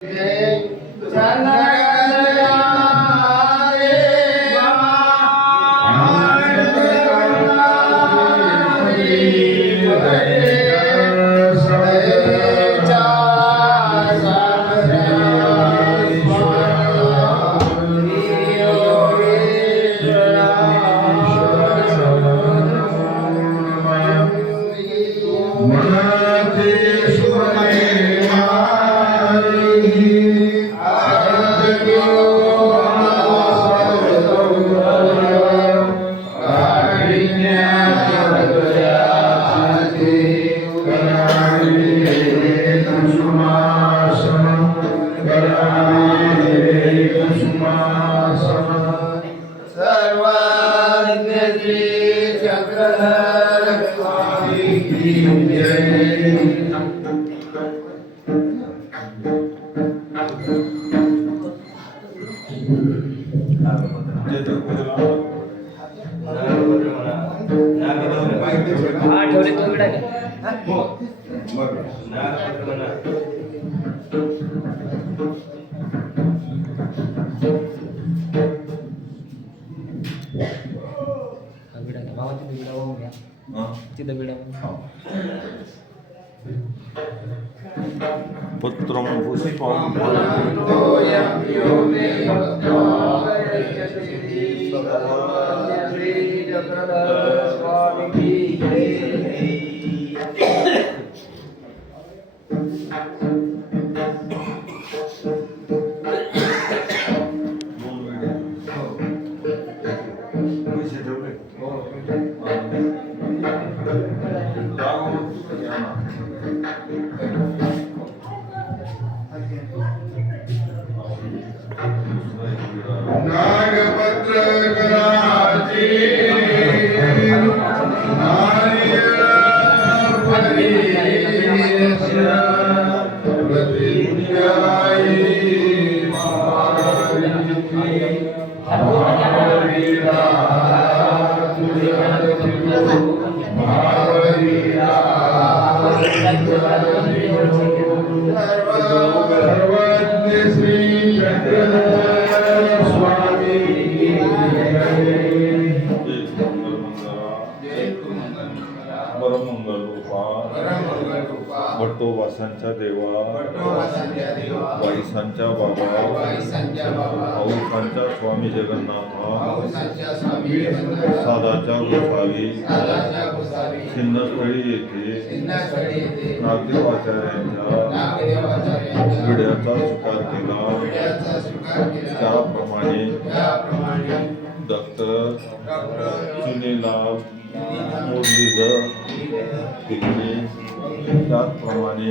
É. My. पुत्रं पुष्पं नागपत्र वाईसांच्या बाबा औसांच्या स्वामी जगन्नाथा सादाच्या गोसावी छिन्नस्थळी येथे नागदेव आचार्यांच्या विड्याचा स्वीकार केला. त्याप्रमाणे डॉक्टर सुनीलराव मुरलीधर तिकडे त्याचप्रमाणे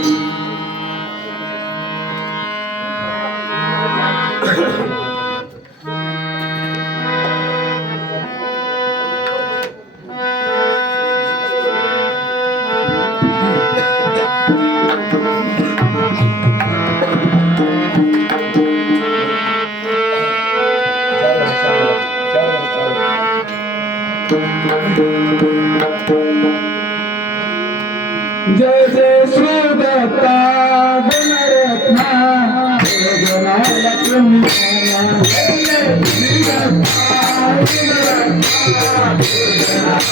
गुणरत्ना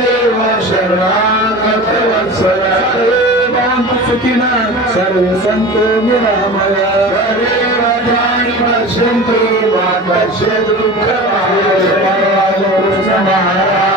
देव शरणागतवत्सलं सुखिनः सर्वे सन्तो निरामय सर्वेव जानि पश्यन्तु मा पश्यतु दुःखमाय कृष्णमाया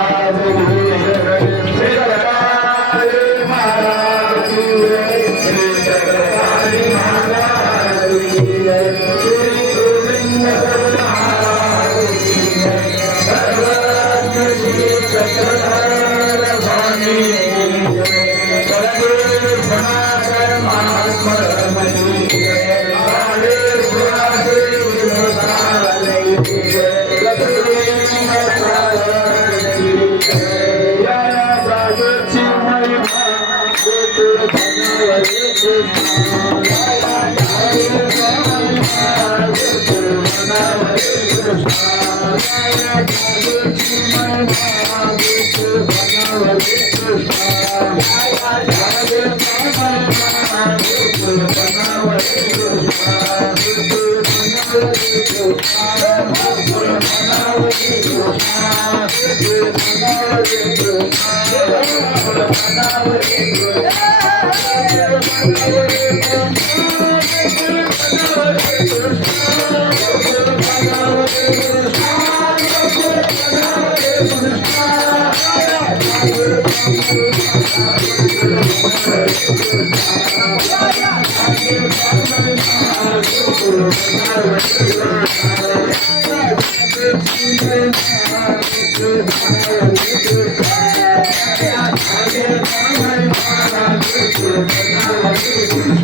Thank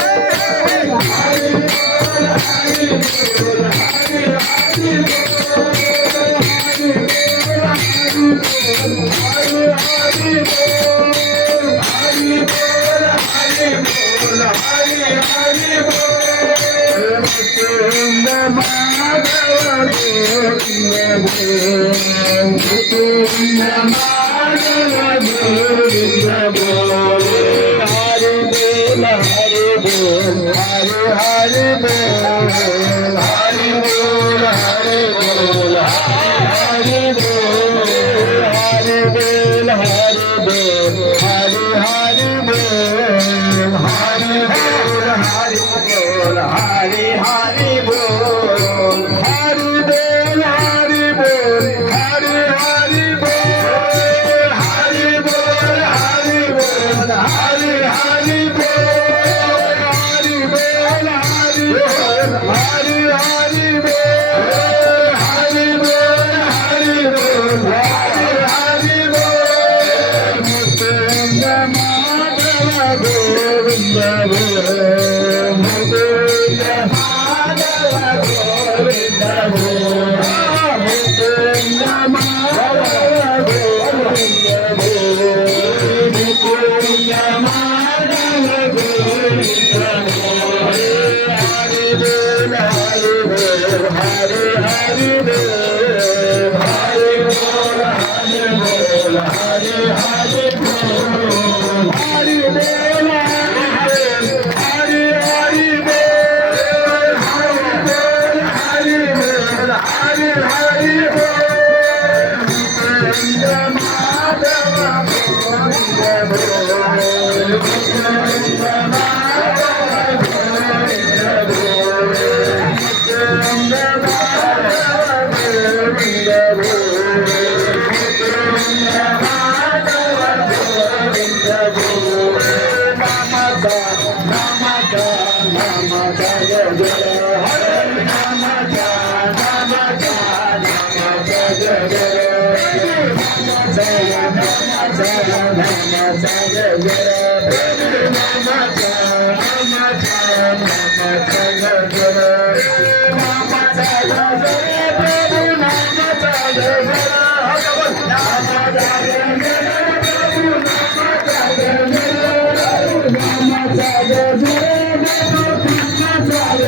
you.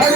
हरे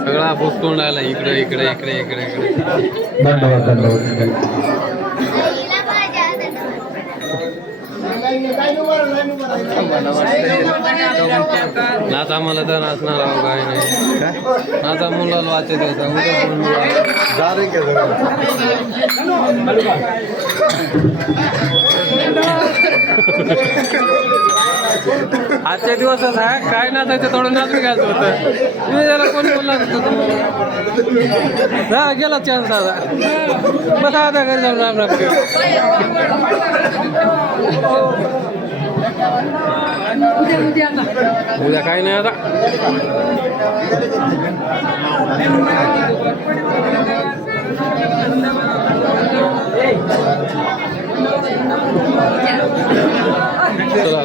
सगळा पुसतोंड आला इकडे इकडे इकडे इकडे इकडे धन्यवाद धन्यवाद नाचा मला तर नाचणार आहो काय नाही. नाचा मुलाला वाचत उद्या आजच्या दिवसच आहे काय नाचायचं थोडं नाचून घ्यायचं होतं. तुम्ही त्याला कोणी बोलला नसतं हा गेला चान्स आता. बसा आता घरी जाऊन राम राम उद्या काही नाही आता चला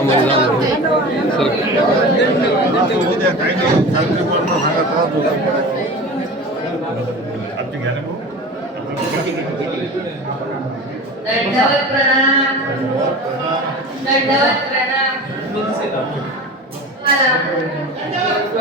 मंडळामध्ये जाऊन चला दंडवत प्रणाम. दंडवत प्रणाम.